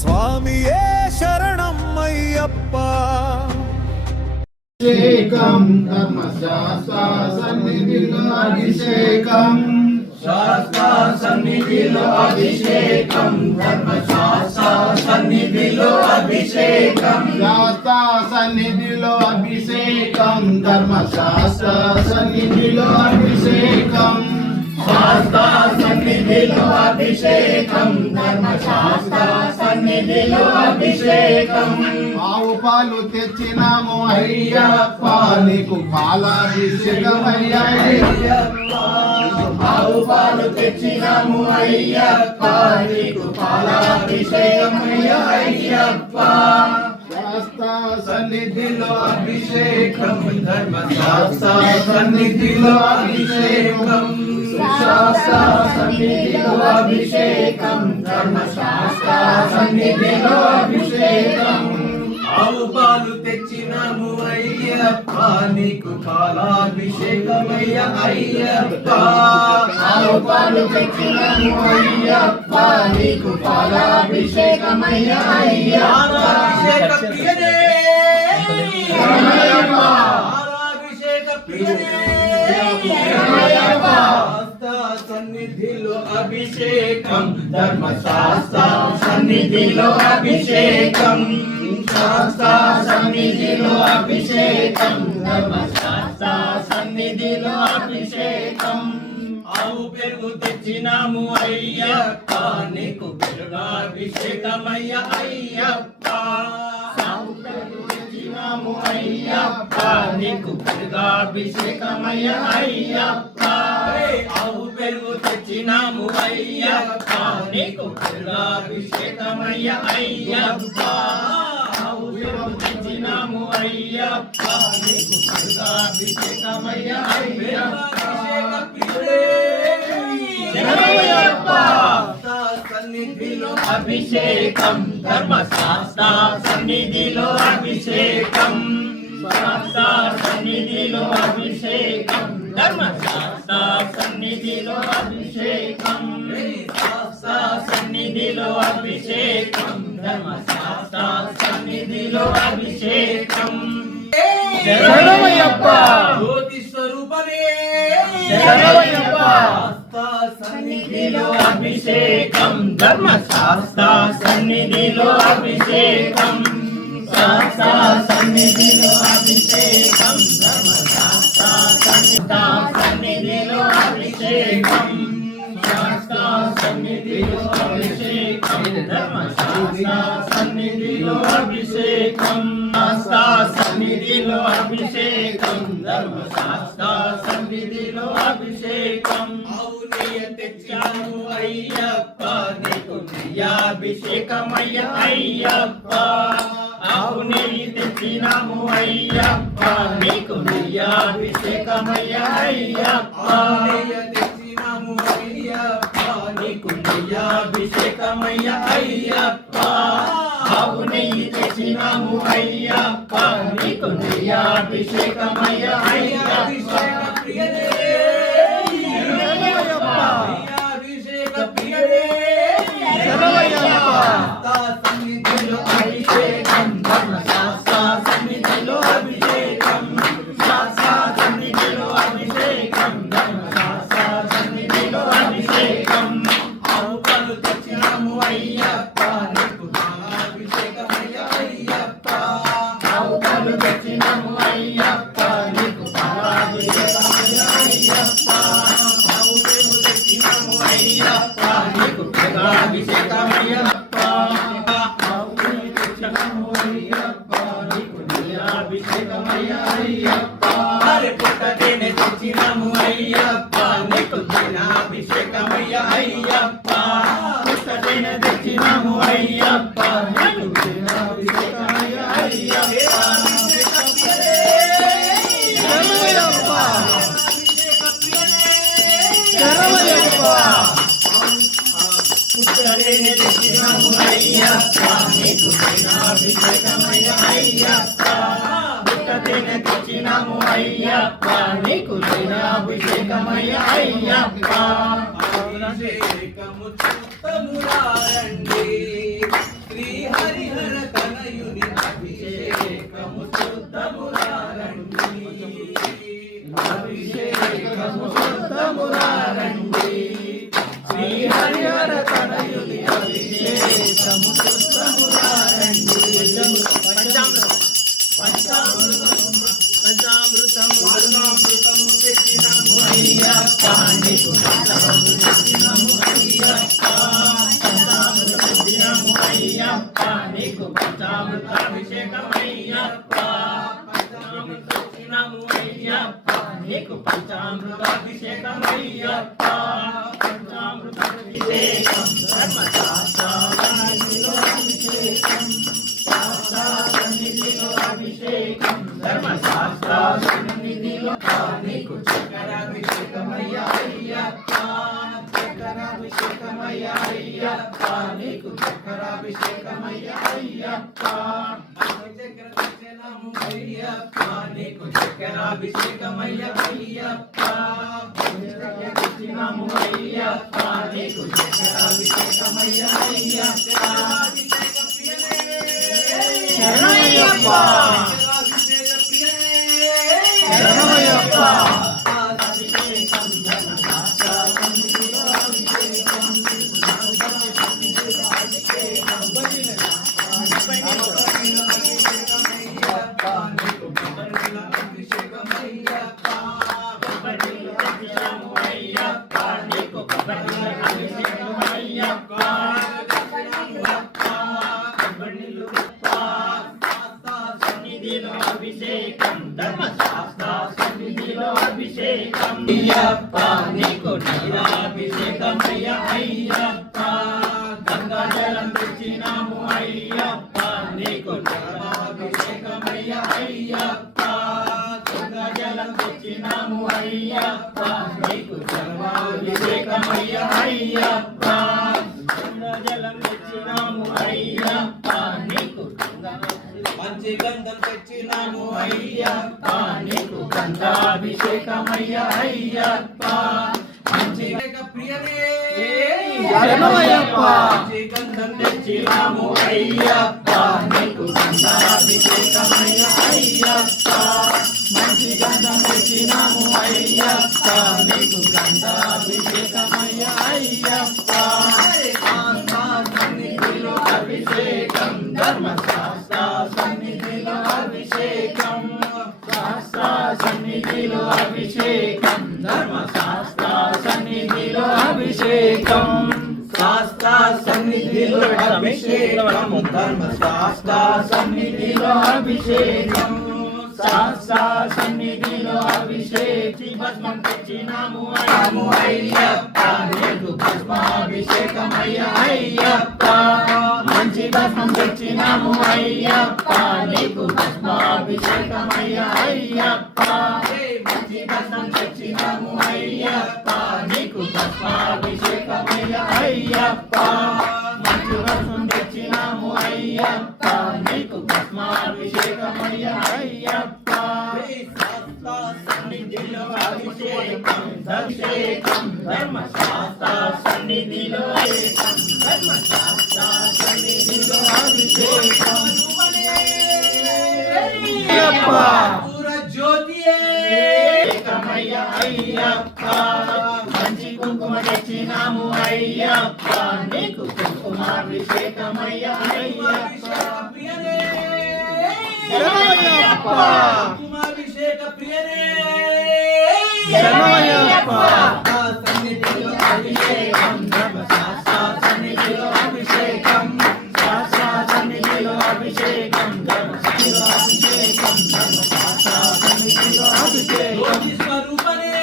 స్వామియే శరణమయ్యప్ప. అభిషేకం ధర్మశాస్త్ర సన్నిధిలో అభిషేకం, శాస్త్ర సన్నిధిలో అభిషేకం, ధర్మశాస్త్ర సన్నిధిలో అభిషేకం, శాస్త్ర సన్నిధిలో అభిషేకం, ధర్మశాస్త్ర సన్నిధిలో అభిషేకం, శాస్త్ర సన్నిధిలో అభిషేకం, ధర్మశాస్త్ర సన్నిధిలో అభిషేకం. ఆవు పాలు తెచ్చినాము అయ్యప్ప, నీకు పాలాభిషేకం అయ్యప్ప. ఆవు పాలు తెచ్చినాము అయ్యప్ప, నీకు పాలాభిషేకం అయ్యప్ప. శాస్త్ర సన్నిధిలో అభిషేకం, ధర్మశాస్త్ర సన్నిధిలో అభిషేకం, శాస్త్ర సన్నిధిలో అభిషేకం, ధర్మశాస్త్ర సన్నిధిలో అభిషేకం. ఆవు పాలు తెచ్చినాము అయ్యప్ప, నీకు పాలాభిషేకమయ్య అయ్యప్ప. ఆవు పాలు తెచ్చినాము అయ్యప్ప, నీకు పాలాభిషేకమయ్య అయ్యప్ప. ప్రియనే పాలాభిషేక ప్రియనే సన్నిధిలో అభిషేకం, ధర్మశాస్త్ర సన్నిధిలో అభిషేకం, శాస్త్ర సన్నిధిలో అభిషేకం, ధర్మశాస్త్ర సన్నిధిలో అభిషేకం. ఆవు పెరుగు తెచ్చినాము అయ్యప్ప, నీకు పెరుగాభిషేకమయ్య అయ్యప్ప. ఆవు పెరుగు తెచ్చినాము అయ్యప్ప, నీకు పెరుగాభిషేకమయ్య అయ్యప్ప. ఆవు పెరుగు తెచ్చినాము అయ్యప్ప, నీకు పెరుగాభిషేకమయ్య అయ్యప్ప. ఆవు పెరుగు తెచ్చినాము అయ్యప్ప, నీకు పెరుగాభిషేకమయ్య అయ్యప్ప. సన్నిధిలో అభిషేకం, ధర్మశాస్త్ర సన్నిధిలో అభిషేకం, శాస్త్ర సన్నిధిలో అభిషేకం, ధర్మశాస్త్ర సన్నిధిలో అభిషేకం, శాస్త్ర సన్నిధిలో అభిషేకం, ధర్మశాస్త్ర సన్నిధిలో అభిషేకం. శరణమయ్యప్ప జ్యోతి స్వరూపనే, శరణమయ్యప్ప సన్నిధిలో అభిషేకం, ధర్మశాస్త్ర సన్నిధిలో అభిషేకం, శాస్త్ర సన్నిధిలో అభిషేకం, ధర్మశాస్త్ర సన్నిధిలో అభిషేకం, శాస్త్ర సన్నిధిలో అభిషేకం, ధర్మశాస్త్ర సన్నిధిలో అభిషేకం, శాస్త్ర సన్నిధిలో అభిషేకం, ధర్మశాస్త్ర సన్నిధిలో అభిషేకం. తెచ్చాము అయ్యప్ప, నీకు నెయ్యాభిషేకమయ్య అయ్యప్ప. ఆవు నెయ్యి తెచ్చినాము అయ్యప్ప, నీకు నెయ్యాభిషేకమయ్య అయ్యప్ప. తెచ్చినాము అయ్యప్ప, నీకు నెయ్యాభిషేకమయ్య అయ్యప్ప. ఆవు నెయ్యి తెచ్చినాము అయ్యప్ప, నీకు నెయ్యాభిషేకమయ్య అయ్యప్ప. ప్రియనే సన్నిధిలో అభిషేకం, ధర్మశాస్త్ర సన్నిధిలో అభిషేకం, శాస్త్ర సన్నిధిలో అభిషేకం, ధర్మశాస్త్ర సన్నిధిలో అభిషేకం. ఆవు పాలు తెచ్చినాము అయ్యప్ప, నీకు పాలాభిషేకమయ్య అయ్యప్ప. ఆవు పాలు తెచ్చినాము అయ్యప్ప, నీకు పాలాభిషేకమయ్య అయ్యప్ప. ఆవు పెరుగు తెచ్చినాము అయ్యప్ప, నీకు పెరుగాభిషేకమయ్య అయ్యప్ప. పుట్టతేనె తెచ్చినాము అయ్యప్ప, నీకు దినాభిషేకమయ్య అయ్యప్ప. పుట్టతేనె తెచ్చినాము అయ్యప్ప, నీకు దినాభిషేకమయ్య అయ్యప్ప. పుట్టతేనె తెచ్చినాము అయ్యప్ప, నీకు దినాభిషేకమయ్య అయ్యప్ప. పుట్టతేనె తెచ్చినాము అయ్యప్ప, నీకు దినాభిషేకమయ్య అయ్యప్ప. అభిషేకము చిత్తమురారండి, శ్రీ పంచామృతము తెచ్చినాము అయ్యప్ప నీకు పంచామృతము అయ్యప్ప పంచామృతం తెచ్చినాము అయ్యప్ప నీకు పంచామృతాభిషేకం అయ్యప్ప పంచామృతం తెచ్చినాము అయ్యప్ప నీకు పంచామృతాభిషేకం అయ్యప్ప పంచామృతాభిషేకం ధర్మశాస్త్రాలనిధిలో అభిషేకం శాస్త్రాలనిధిలో అభిషేకం ధర్మశాస్త్ర సన్నిధిలో నీకు చక్రాభిషేకమయ్య అయ్యప్ప చక్రాభిషేకమయ్య అయ్యప్ప నీకు చక్రాభిషేకమయ్య అయ్యప్ప చక్ర తెచ్చినాము అయ్యప్ప నీకు చక్రాభిషేకమయ్య అయ్యప్ప తెచ్చినాము అయ్యప్ప నీకు చక్రాభిషేకమయ్య అయ్యప్ప శరణమయ్యప్ప శరణమయ్యప్ప అభిషేకం ధర్మశాస్త్ర సన్నిధిలో అభిషేకం అభిషేకం అభిషేకం ధర్మశాస్త్ర సన్నిధిలో అభిషేకం అయ్యప్ప నీకు నీరాభిషేకమయ్య అయ్యప్ప గంగాజలం తెచ్చినాము అయ్యప్ప నీకు నీరాభిషేకమయ్య అయ్యప్ప గంగాజలం తెచ్చినాము అయ్యప్ప నీకు జలాభిషేకమయ్య అయ్యప్ప గంగాజలం తెచ్చినాము అయ్యప్ప నీకు పంచగంధం తెచ్చినాము అయ్యప్ప నీకు గంధాభిషేకమయ్య అయ్యప్ప పంచగంధ ప్రియనే శరణమయ్యప్ప పంచగంధం తెచ్చినాము అయ్యప్ప నీకు గంధాభిషేకమయ్య అయ్యప్ప పంచగంధం తెచ్చినాము అయ్యప్ప నీకు గంధాభిషేకమయ్య అయ్యప్ప సన్నిధిలో అభిషేకం ధర్మశాస్త్ర సన్నిధిలో అభిషేకం శాస్త్ర సన్నిధిలో అభిషేకం ధర్మశాస్త్ర సన్నిధిలో అభిషేకం శాస్త్ర సన్నిధిలో అభిషేకం ధర్మశాస్త్ర సన్నిధిలో అభిషేకం శాస్త్ర సన్నిధిలో అభిషేకి భస్మం తెచ్చినాము అయ్యప్ప నీకు భస్మాభిషేకమయ్య అయ్యప్ప మంచి భస్మం తెచ్చినాము అయ్యప్ప నీకు భస్మాభిషేకమయ్య అయ్యప్ప మంచి భస్మం తెచ్చినాము అయ్యప్ప నీకు భస్మాభిషేకమయ్య అయ్యప్ప మంచి భస్మం తెచ్చినాము అయ్యప్ప నీకు భస్మాభిషేకమయ్య అయ్యప్ప సన్నిధిలో అభిషేకం అభిషేకం ధర్మశాస్త్ర సన్నిధిలో అభిషేకం ధర్మశాస్త్ర సన్నిధిలో అభిషేకం అయ్యప్ప జ్యోతియే అయ్యప్ప మంచి కుంకుమ తెచ్చినాము అయ్యప్ప నీకు కుంకుమాభిషేకమయ్య అయ్యప్ప శరణమయ్యప్ప కుంకుమాభిషేక ప్రియనే శరణమయ్యప్ప సన్నిధిలో అభిషేకం ధర్మశాస్త్ర సన్నిధిలో అభిషేకం శాస్త్ర సన్నిధిలో అభిషేకం ధర్మశాస్త్ర అభిషేకం ధర్మశాస్త్ర సన్నిధిలో అభిషేకం స్వరూపనే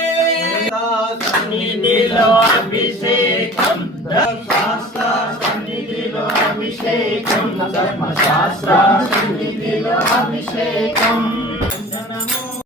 సన్నిధిలో అభిషేకం ధర్మశాస్త్ర సన్నిధిలో అభిషేకం ధర్మశాస్త్ర సన్నిధిలో అభిషేకం